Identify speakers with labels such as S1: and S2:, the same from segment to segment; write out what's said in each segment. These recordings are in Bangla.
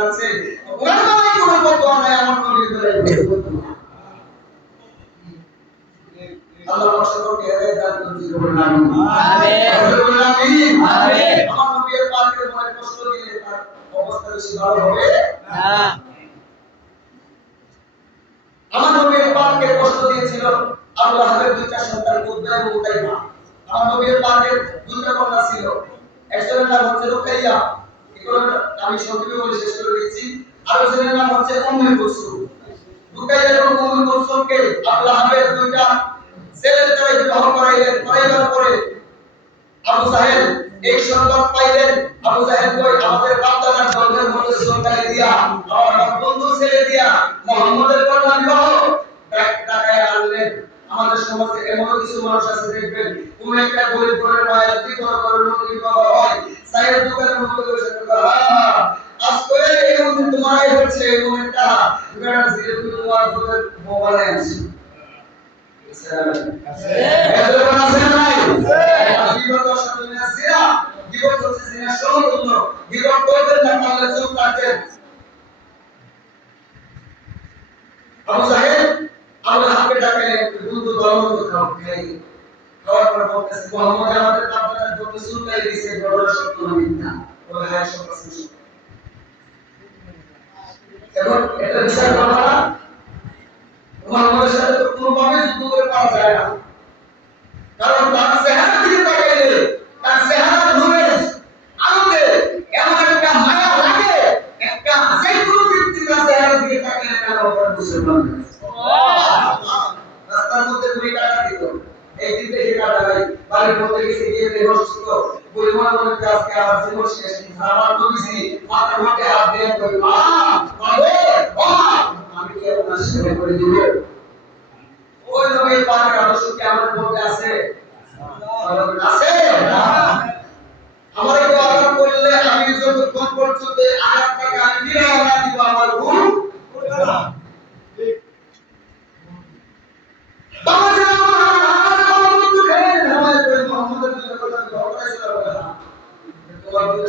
S1: কোনো নাই আমার নবীর বেলায় আল্লাহ সকলকে হেদায়েত দান করুন আমিন।
S2: আমিন।
S1: আমিন।
S2: আমিন।
S1: আমার নবীর পাকের মনে কষ্ট দিলে তার অবস্থা বেশি ভালো হবে
S2: না।
S1: আমার নবীর পাককে কষ্ট দিয়েছিল আল্লাহ দুইটা সন্তান এবং উতাইবা আমার নবীর পাকের দুইটা কন্যা ছিল। একজনের নাম হচ্ছে রুকাইয়া এগুলো আমি সংক্ষেপে শেষ করে দিচ্ছি। একজনের নাম হচ্ছে উম্মে কুলসুম রুকাইয়া এবং উম্মে কুলসুমকে আল্লাহ হাবের দুইটা। ছেলের দ্বারা বিবাহ করাইলেন, করাইবার পরে আবু জাহেল এই সংবাদ পাইলেন। আবু জাহেল কই, আমাদের বাপদাদার গর্ভের মধ্যে সন্তান দিয়া, আমার বন্ধু ছেলে দিয়া, মোহাম্মদের কন্যা বিবাহ ডাকায় আনলেন। আমাদের সমাজে এমন কিছু মানুষ আছে, দেখবেন। কোন একটা গরিব ঘরের মায়ের যদি ঘর ঘরের মধ্যে বিবাহ হয়, চায়ের দোকানের মধ্যে বসে থাকবে, "আহা, আজকে এই মন্দির তোমারই হচ্ছে এই মন্দিরটা বেড়া ধীরে ধীরে তোমার ঘরের মোবাইলে আছে এজন্য আছে নাই বিগত সাধনা জিরা বিগত হচ্ছে জিনা সমতুল্য বিগত করবেন না পারলে চুপ থাকবেন আবু সাহেব আল্লাহ হাকে ডাকে দুধ গরম দুধ খাও খাই খাওয়ার পর বলতেছে, মোহাম্মদ আমাদের আপনাদের জন্য সুলতাই দিয়েছে বড় সত্য মিথ্যা বলে হ্যাঁ সব সত্য। এখন এটা বিচার করা মোহাম্মদের সাথে তো কোনোভাবে যুদ্ধ করে পাওয়া যায় না। কারণ তার চেহারা দিকে তাকাইলে তার চেহারা নূরের আলোতে এমন একটা মায়া লাগে একটা যে কোনো ব্যক্তি তার চেহারা দিকে তাকাইলে তার অপর মুসলমান রাস্তার মধ্যে গুলি কাটা দিত আমি কি আমার আঘাত ফিরে না দিব আমার ভুল বাবা জান, আমার বাবা বন্ধু খেয়ে ধামায় করে মোহাম্মদের দুইটা কথা আমি ঘটনায় ছিল বলে, তোমার দুইটা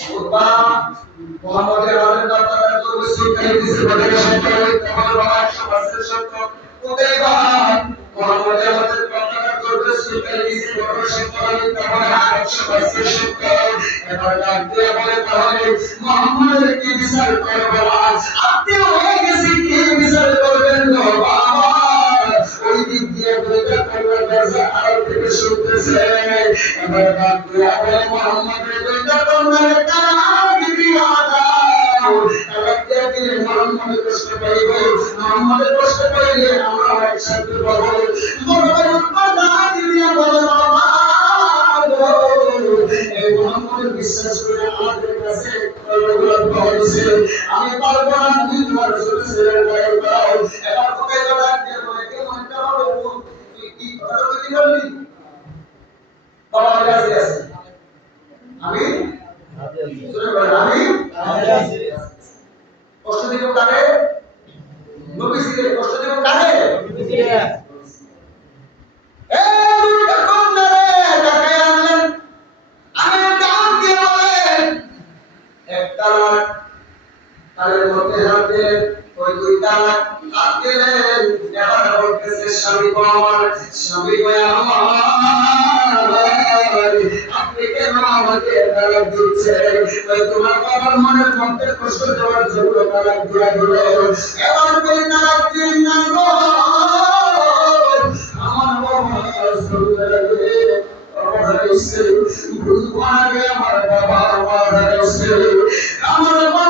S1: দিলেন মোহাম্মদের আলের দাতারা তো সুলতান দিছে বলে সন্তান তোমার বাবা 100% সত্য ওদের বাবা মোহাম্মদের আমাদের কথাটা করবে সুলতান দিছে বলে সন্তান তোমার 100% সত্য এবার ডাক দিয়ে বলে তাহলে, মোহাম্মদের কি বিচার করব আপনি হয়ে গেছে কি বিচার করবেন বাবা? ওই দিক দিয়ে দুইটা কন্যা দরজা থেকে শুনতেছে। এবার ডাক দিয়া বলে, মোহাম্মদের আমি পারব না তুমি তোমার ছোট ছেলের গায়ে দাও এবার কোথায় তো ডাক দিয়ে বলে কেউ একটা হবে বোন, তুই কি কথা বলতে পারলি বাবা আমার কাছে আছে আমি জোরে বলেন, আমি কষ্ট দিব কারে নবীজিকে কষ্ট দিব কারে এ দুইটা কন্যা রে ঢাকায় আনলেন আমি ডাক দিয়ে বলেন এক তালাক তাদের মধ্যে হাত দিলেন ওই দুই তালাক হাত দিলেন এবার বলতেছে স্বামী আমার স্বামী আমার আপনি কেন আমাকে তালাক দিচ্ছেন তোমার বাবার মনের মধ্যে কষ্ট দেওয়ার জন্য তালাক দিয়া দিল এবার কই তালাক দিন না গো আমার বাবা আমার বাবা আমার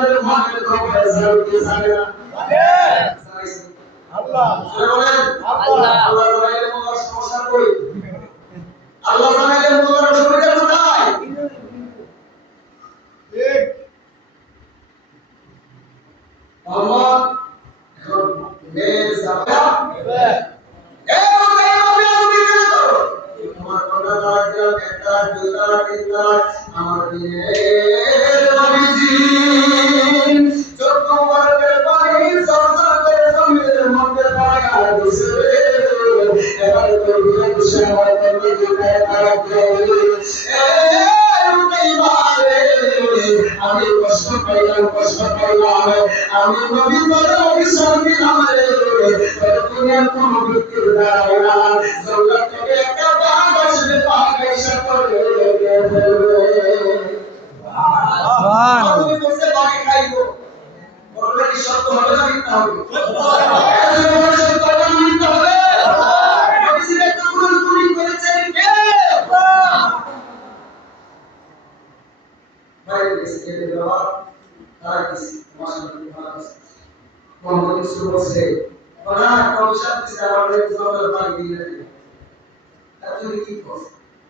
S1: নাফরমানের মনের খবর জানতে চায় না।
S2: আল্লাহ।
S1: বলেন
S2: আল্লাহ।
S1: আল্লাহ জানাইলে তোমার সমস্যা কই? আল্লাহ জানাইলে তোমার অসুবিধা কোথায়?
S2: ঠিক
S1: মোহাম্মদ এখন মেয়ের জামা
S2: এবার
S1: এ আমি নবী তোর দুনিয়ার কোন ব্যক্তির দাঁড়ায় না থেকে একটা আসবে এসে সত্য হবে না সত্য হবে না মিথ্যা হবে নবীজির একটা ভুল তুমি করেছেন কে বাইরে গেছে কেটে দেওয়া তারা গেছে মাসাল্লাহ ভালো আছে মোহাম্মদ ইউসুফ বলছে ওরা কমিশন দিছে আমার এক জনের বাড়ি দিয়ে দিবে তা তুমি কি করছ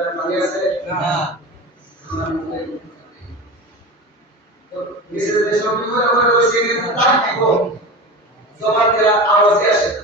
S1: আর পানি আছে? আমার মুখে তো মিসেস দেশম কি করে বলে, ওই সিগনেচার তাক দিব। জমা দেওয়ার আওয়াজই আসে না।